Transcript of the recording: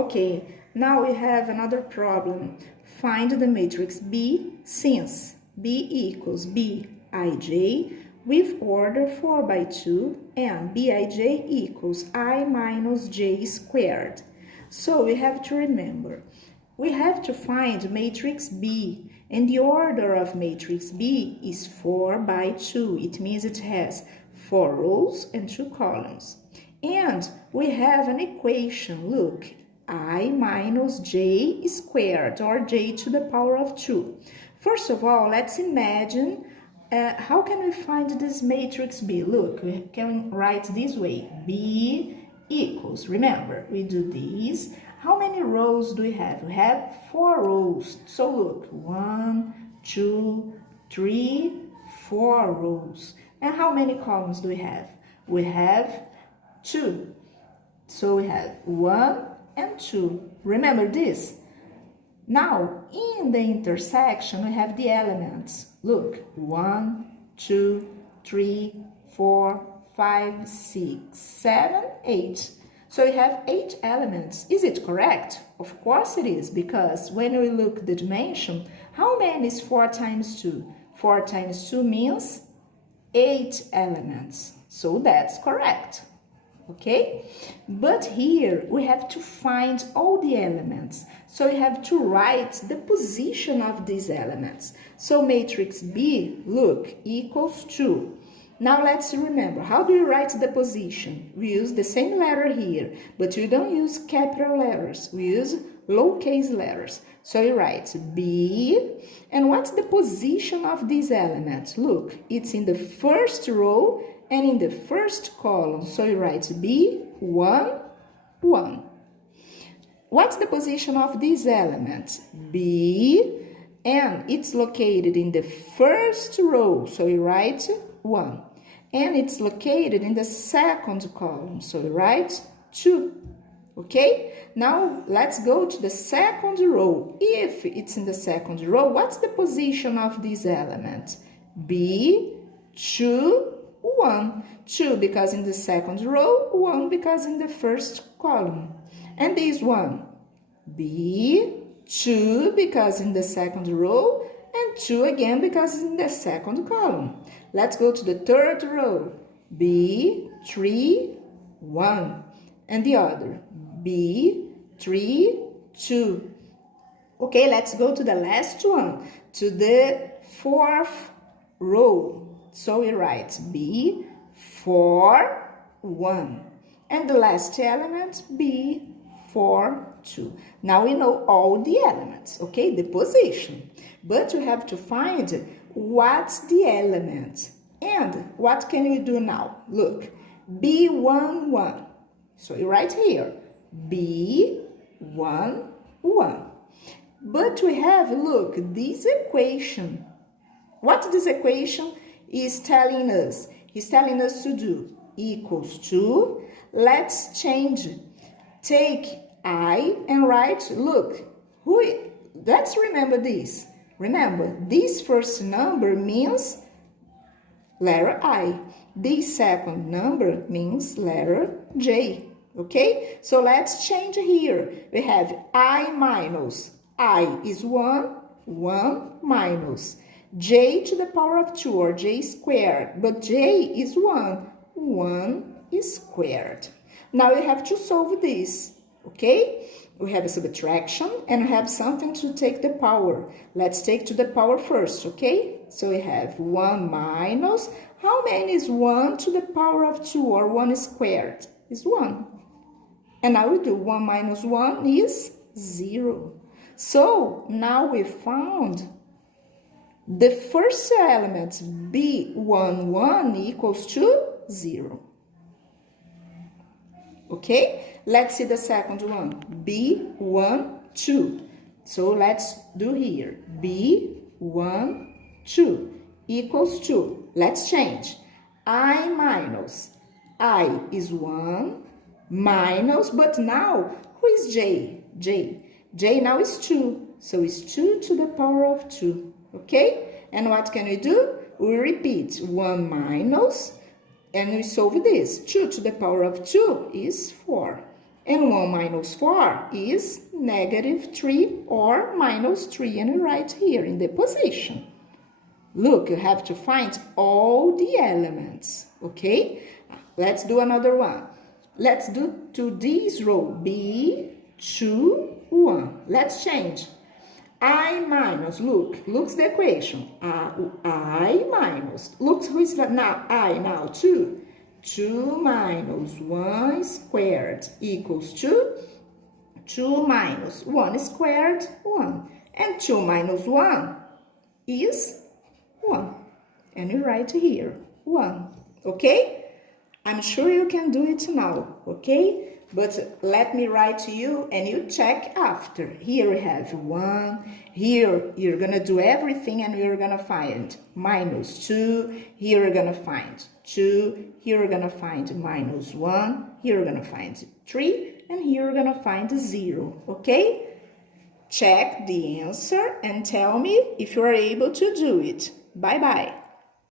Okay, now we have another problem. Find the matrix B since B equals Bij with order 4 by 2 and Bij equals I minus j squared. So we have to remember, we have to find matrix B, and the order of matrix B is 4 by 2. It means it has 4 rows and 2 columns. And we have an equation, look, I minus j squared, or j to the power of 2. First of all, let's imagine how can we find this matrix B? Look, we can write this way, B equals, remember, we do this. How many rows do we have? We have 4 rows. So look, 1, 2, 3, 4 rows. And how many columns do we have? We have 2. So we have 1 and 2. Remember this? Now, in the intersection, we have the elements. Look, 1, 2, 3, 4, 5, 6, 7, 8. So we have 8 elements. Is it correct? Of course it is, because when we look at the dimension, how many is 4 times 2? 4 times 2 means 8 elements. So that's correct. Okay? But here we have to find all the elements. So we have to write the position of these elements. So matrix B, look, equals 2. Now let's remember, how do we write the position? We use the same letter here, but we don't use capital letters. We use lowercase letters. So we write B, and what's the position of these elements? Look, it's in the first row and in the first column. So we write B, 1, 1. What's the position of these elements? B, and it's located in the first row. So we write 1. And it's located in the second column. So we write 2. Okay? Now let's go to the second row. If it's in the second row, what's the position of this element? B, 2, 1. 2 because in the second row, 1 because in the first column. And this one, B, 2 because in the second row, and 2 again because in the second column. Let's go to the third row. B, 3, 1. And the other, B, 3, 2. Okay, let's go to the last one, to the fourth row. So we write B, 4, 1. And the last element, B, 4, 2. Now we know all the elements, okay, the position. But we have to find what's the element. And what can we do now? Look, B1, 1. So you write here, B1, 1. But we have, look, this equation. What this equation is telling us? It's telling us to do equals to, let's change, take I and write, look, let's remember this. Remember, this first number means letter I. This second number means letter J. Okay? So let's change here. We have I minus. I is 1, 1 minus. J to the power of 2, or J squared. But J is 1, 1 is squared. Now we have to solve this. Okay? We have a subtraction and we have something to take the power. Let's take to the power first, okay? So we have 1 minus. How many is 1 to the power of 2, or 1 squared? Is 1. And now we do 1 minus 1 is 0. So now we found the first element, B1, 1 equals to 0. Okay? Let's see the second one, B1, 2. So let's do here, B1, 2 equals 2. Let's change. I minus. I is 1 minus, but now who is J? J. J now is 2. So it's 2 to the power of 2. Okay? And what can we do? We repeat 1 minus, and we solve this. 2 to the power of 2 is 4. And 1 minus 4 is negative 3 or minus 3, and right here in the position. Look, you have to find all the elements, okay? Let's do another one. Let's do to this row, B, 2, 1. Let's change. I minus, looks the equation. I minus, looks who is now, I now, 2. 2 minus 1 squared equals 2. 2 minus 1 squared, 1. And 2 minus 1 is 1. And you write here, 1. Okay? I'm sure you can do it now, okay? But let me write to you and you check after. Here we have 1. Here you're going to do everything and you're going to find minus 2. Here you're going to find 2. Here you're going to find minus 1. Here you're going to find 3. And here you're going to find 0. Okay? Check the answer and tell me if you are able to do it. Bye-bye.